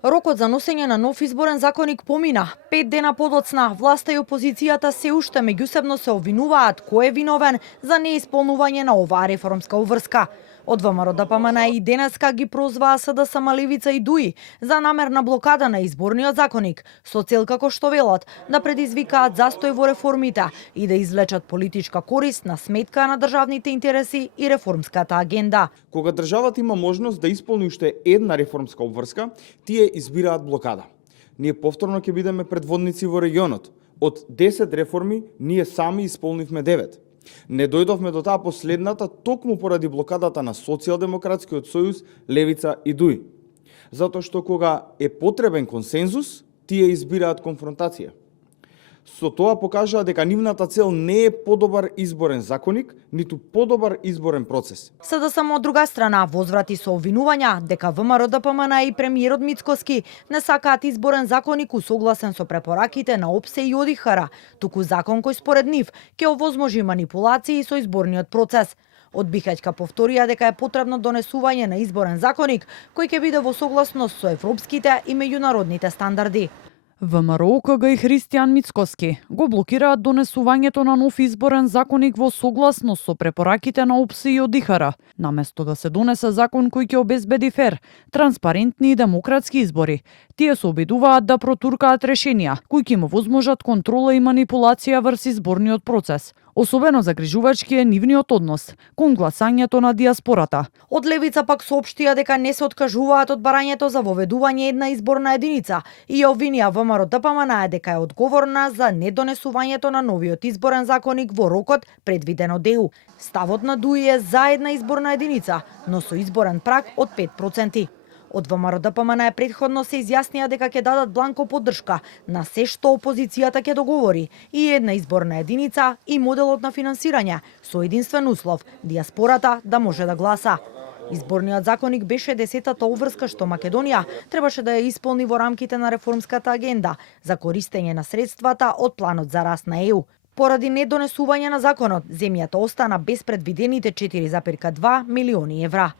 Рокот за носење на нов изборен законик помина. 5 дена подоцна, власта и опозицијата се уште меѓусебно се обвинуваат кој е виновен за неисполнување на оваа реформска уврска. Од ВМРО-ДПМН и денеска ги прозваа СДСМ, Левица и ДУИ за намерна блокада на изборниот законик, со цел, како што велат, да предизвикаат застој во реформите и да извлечат политичка корист на сметка на државните интереси и реформската агенда. Кога државата има можност да исполни уште една реформска обврска, тие избираат блокада. Ние повторно ќе бидеме предводници во регионот. Од 10 реформи, ние сами исполнивме 9. Не дојдовме до таа последната токму поради блокадата на Социјалдемократскиот сојуз, Левица и ДУИ. Затоа што кога е потребен консензус, тие избираат конфронтација. Со тоа покажаа дека нивната цел не е подобар изборен законик, ниту подобар изборен процес. СДСМ од друга страна возврати со обвинувања дека ВМРО-ДПМН и премиерот Мицкоски не сакаат изборен законик усогласен со препораките на ОПСЕ и ОДИХР, туку закон кој според нив ќе овозможи манипулации со изборниот процес. Од Бихаќка повторија дека е потребно донесување на изборен законик кој ќе биде во согласност со европските и меѓународните стандарди. ВМРО-ОКГ и Христијан Мицкоски го блокираат донесувањето на нов изборен законик во согласност со препораките на ОПСЕ и ОДИХР, наместо да се донесе закон кој ќе обезбеди фер, транспарентни и демократски избори. Тие се обидуваат да протуркаат решенија кои ќе им возможат контрола и манипулација врз изборниот процес. Особено загрижувачки е нивниот однос кон гласањето на диаспората. Од Левица пак соопштија дека не се откажуваат од барањето за воведување една изборна единица и ја обвинија ВМРО-ДПМН дека е одговорна за недонесувањето на новиот изборен законик во рокот предвиден од ЕУ. Ставот на ДУИ е за една изборна единица, но со изборен праг од 5%. Од ВМРО-ДПМН претходно се изјаснија дека ќе дадат бланко поддршка на се што опозицијата ќе договори и една изборна единица и моделот на финансирање, со единствен услов – диаспората да може да гласа. Изборниот законик беше 10-та обврска што Македонија требаше да ја исполни во рамките на реформската агенда за користење на средствата од планот за раст на ЕУ. Поради недонесување на законот, земјата остана без предвидените 4,2 милиони евра.